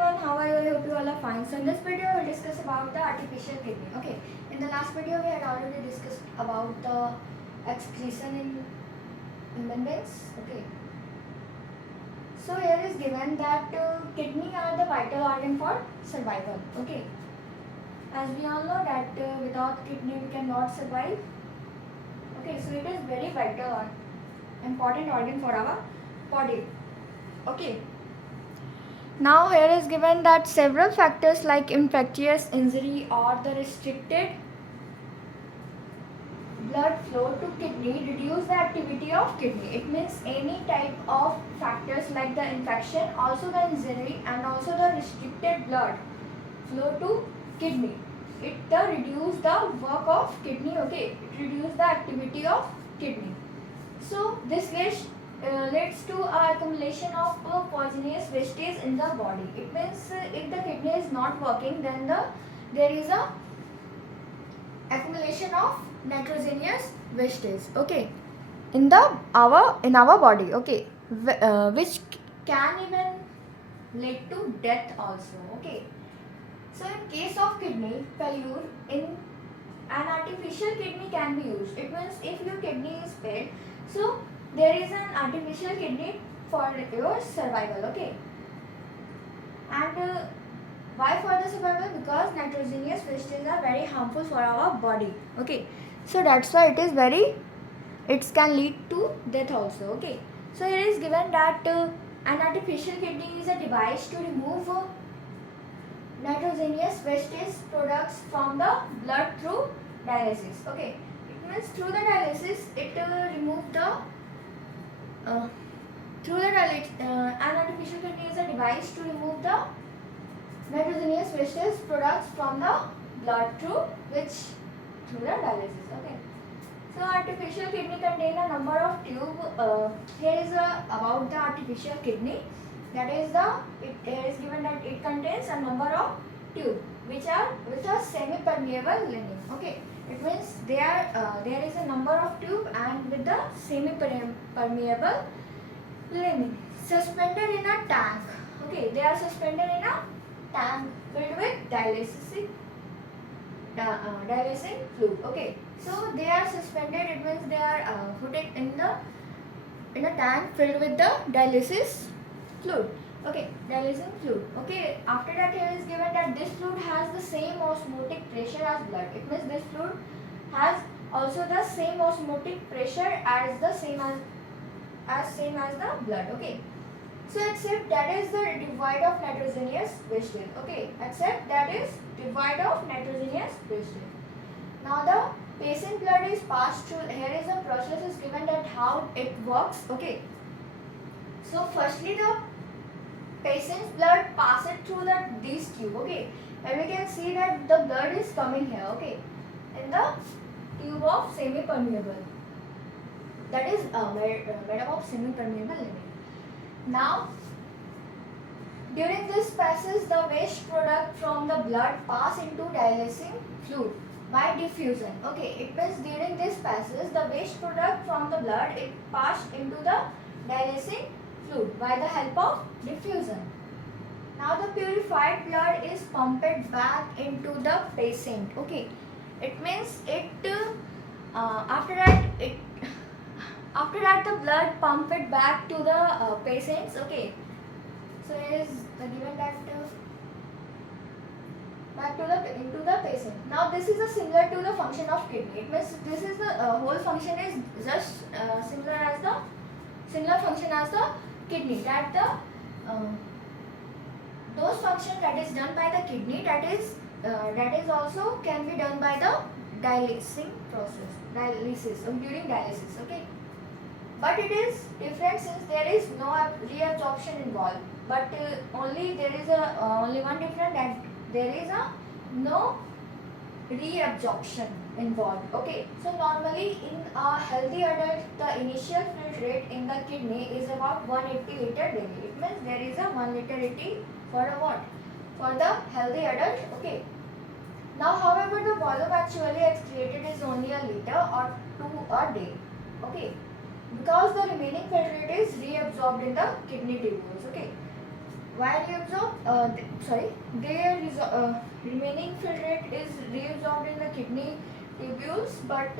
everyone, how are you? I hope you all are fine. So in this video we'll discuss about the artificial kidney. Okay, in the last video we had already discussed about the excretion in human beings. Okay, so here is given that kidney are the vital organ for survival. Okay, as we all know that without kidney we cannot survive. Okay, so it is very vital or important organ for our body. Okay. Now here is given that several factors like infectious injury or the restricted blood flow to kidney reduce the activity of kidney. It means any type of factors like the infection, also the injury and also the restricted blood flow to kidney. It reduce the work of kidney, okay, it reduce the activity of kidney. So this leads to accumulation of poisonous wastage in the body. It means if the kidney is not working, then there is a accumulation of nitrogenous wastage, okay, in our body, okay, which can even lead to death also, okay. So in case of kidney failure, in an artificial kidney can be used. It means if your kidney is failed, so there is an artificial kidney for your survival, okay. And why for the survival? Because nitrogenous wastes are very harmful for our body, okay. So that's why it can lead to death also, okay. So here is given that an artificial kidney is a device to remove nitrogenous wastage products from the blood through dialysis, okay. It means through the dialysis it remove the an artificial kidney is a device to remove the nitrogenous wastage products from the blood through the dialysis, okay. So artificial kidney contain a number of tube. Here is about the artificial kidney. That is it is given that it contains a number of tube which are with a semi-permeable lining, okay. It means there is a number of tube and with the semi-permeable lining suspended in a tank, okay. They are suspended in a tank filled with dialysing fluid, okay. So they are suspended, it means they are put it in a tank filled with the dialysis fluid, okay, dialysing fluid, okay. After that here is given that this fluid has the same osmotic pressure as blood. It means this fluid has also the same osmotic pressure as the same as the blood, okay. So except that is the devoid of nitrogenous wastage, okay, except that is devoid of nitrogenous wastage. Now the patient blood is passed through. Here is a process is given that how it works, okay. So firstly the patient's blood passes through this tube, okay, and we can see that the blood is coming here, okay, in the tube of semi-permeable, that is made up of semi-permeable lining. Now during this passage the waste product from the blood pass into dialysing fluid by diffusion, okay. It means during this passage the waste product from the blood it passed into the dialysing fluid by the help of diffusion. Now the purified blood is pumped back into the patient, okay. It means after that the blood pumped back to the patients, okay. So it is given that back into the patient. Now this is similar to the function of kidney. It means this is the whole function is just similar function as the kidney, that those functions that is done by the kidney that is also can be done by the dialysing process, during dialysis, okay. But it is different since there is no reabsorption involved, but only there is only one difference, that there is no reabsorption involved, okay. So normally in a healthy adult the initial fluid rate in the kidney is about 180 liter daily. It means there is a 1 liter 80 for the what? For the healthy adult, okay. Now however the volume actually excreted is only a liter or 2 a day, okay, because the remaining fluid is reabsorbed in the kidney tubules, okay. Why reabsorbed? Their remaining filtrate is reabsorbed in the kidney tubules, but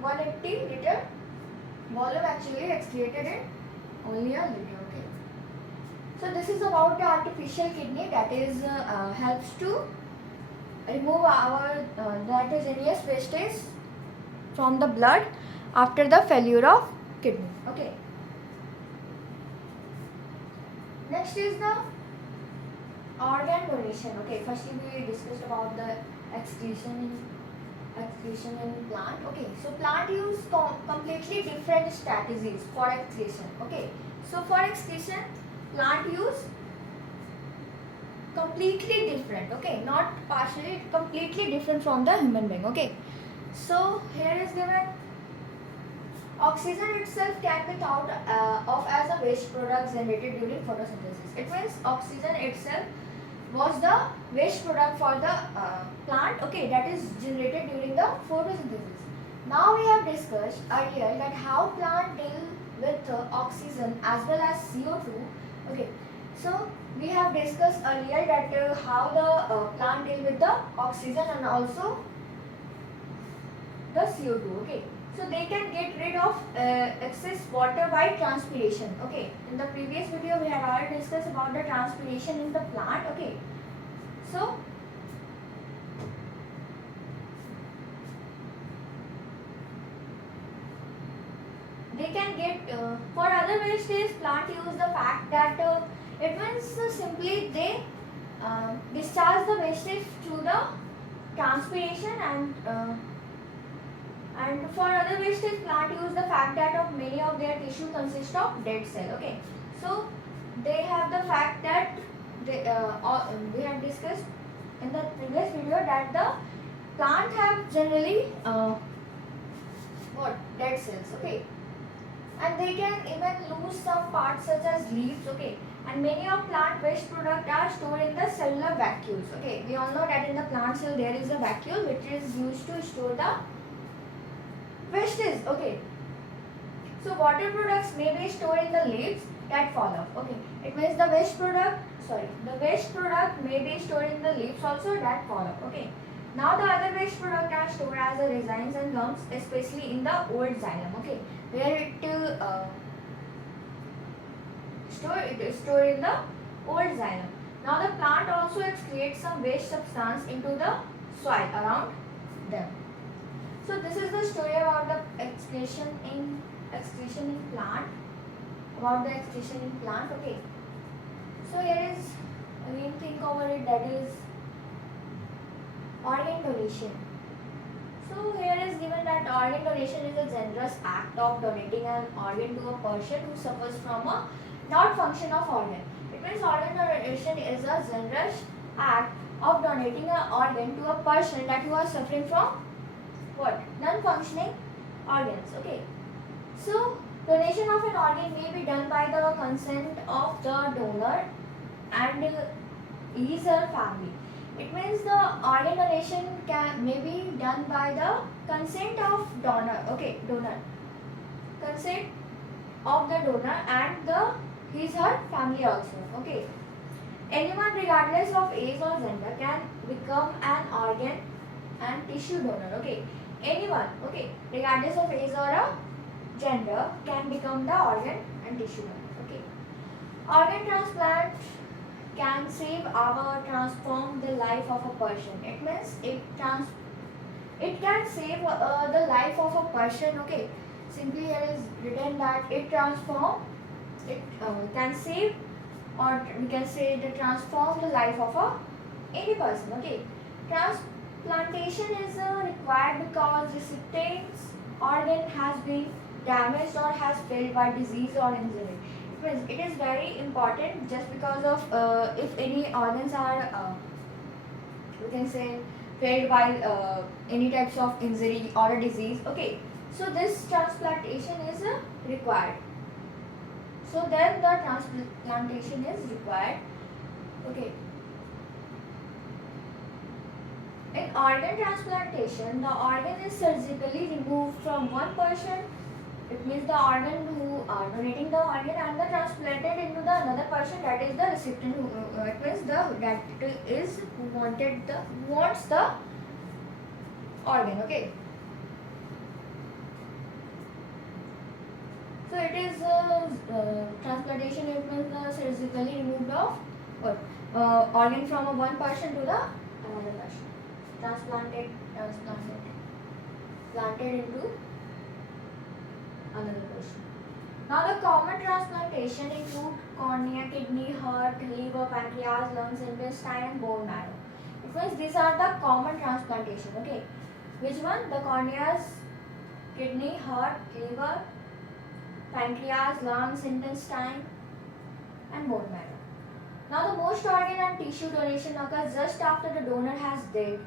180 liter volume actually excreted in only a liter. Okay. So this is about the artificial kidney that is helps to remove our nitrogenous wastage from the blood after the failure of kidney. Okay. Next is the organ donation. Okay, firstly we discussed about the excretion in plant. Okay, so plant use completely different strategies for excretion. Okay, so for excretion, plant use completely different. Okay, not partially, completely different from the human being. Okay, so here is given. Oxygen itself can be thought of as a waste product generated during photosynthesis. It means oxygen itself was the waste product for the plant, okay, that is generated during the photosynthesis. Now we have discussed earlier that how plant deal with oxygen as well as CO2. Okay, so we have discussed earlier that how the plant deal with the oxygen and also the CO2. Okay. So they can get rid of excess water by transpiration. Okay. In the previous video we had already discussed about the transpiration in the plant. Okay. So they can get for other wastage, plant use the fact that it means simply they discharge the wastage through the transpiration and for other wastage, plant use the fact that of many of their tissue consist of dead cell. Okay, so they have the fact that we have discussed in the previous video that the plant have generally dead cells. Okay, and they can even lose some parts such as leaves. Okay, and many of plant waste products are stored in the cellular vacuoles. Okay, we all know that in the plant cell there is a vacuole which is used to store the wastage. Okay, so water products may be stored in the leaves that fall off. Okay, it means the waste product may be stored in the leaves also that fall off. Okay, now the other waste products are stored as the resins and gums, especially in the old xylem. Okay, where it is stored in the old xylem. Now the plant also excretes some waste substance into the soil around them. So this is the story about the excretion in plant. Okay. So here is again think over it, that is organ donation. So here is given that organ donation is a generous act of donating an organ to a person who suffers from a not function of organ. It means organ donation is a generous act of donating an organ to a person that who are suffering from what? Non-functioning organs. Okay. So donation of an organ may be done by the consent of the donor and his or her family. It means the organ donation may be done by the consent of donor. Okay, donor. Consent of the donor and his or her family also. Okay. Anyone regardless of age or gender can become an organ and tissue donor. Okay. Anyone, okay, regardless of age or a gender, can become the organ and tissue donor. Okay. Organ transplant can save or transform the life of a person. It means it can save the life of a person. Okay. Simply here is written that it can save, or we can say the transform the life of any person. Okay. Transplantation is required because recipient's organ has been damaged or has failed by disease or injury. It is very important just because of if any organs are we can say failed by any types of injury or a disease. Okay, so this transplantation is required. So then the transplantation is required. Okay. In organ transplantation, the organ is surgically removed from one person. It means the organ who are donating the organ and the transplanted into the another person, that is the recipient who it means that is who wants the organ. Okay, so it is transplantation. It means the surgically removed of or organ from one person to the another person, planted into another person. Now the common transplantation include cornea, kidney, heart, liver, pancreas, lungs, intestine and bone marrow. It means these are the common transplantation. Okay, which one? The corneas, kidney, heart, liver, pancreas, lungs, intestine and bone marrow. Now the most organ and tissue donation occurs just after the donor has died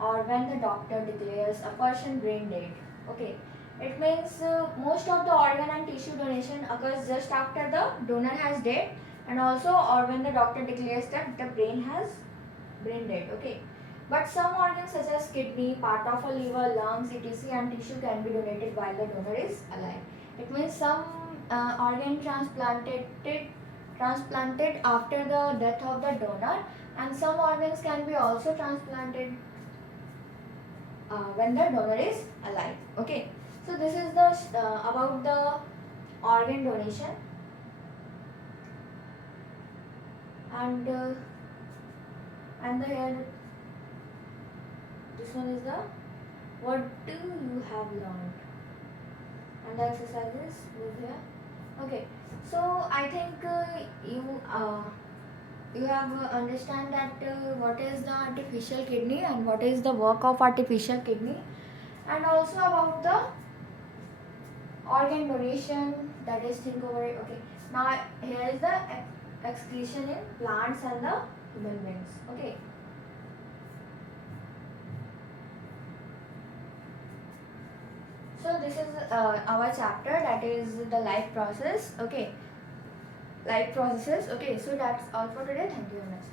or when the doctor declares a person brain dead. Okay, it means most of the organ and tissue donation occurs just after the donor has died and also or when the doctor declares that the brain dead. Okay, but some organs such as kidney, part of a liver, lungs, etc. and tissue can be donated while the donor is alive. It means some organ transplanted after the death of the donor, and some organs can be also transplanted when the donor is alive. Okay, so this is the about the organ donation, and here this one is the what do you have learned, and the exercises with here. Okay, so I think you have understand that what is the artificial kidney and what is the work of artificial kidney, and also about the organ donation, that is think over it. Okay, now here is the excretion in plants and the human beings. Okay, so this is our chapter, that is the life process. Okay, life processes. Okay, so that's all for today. Thank you very much.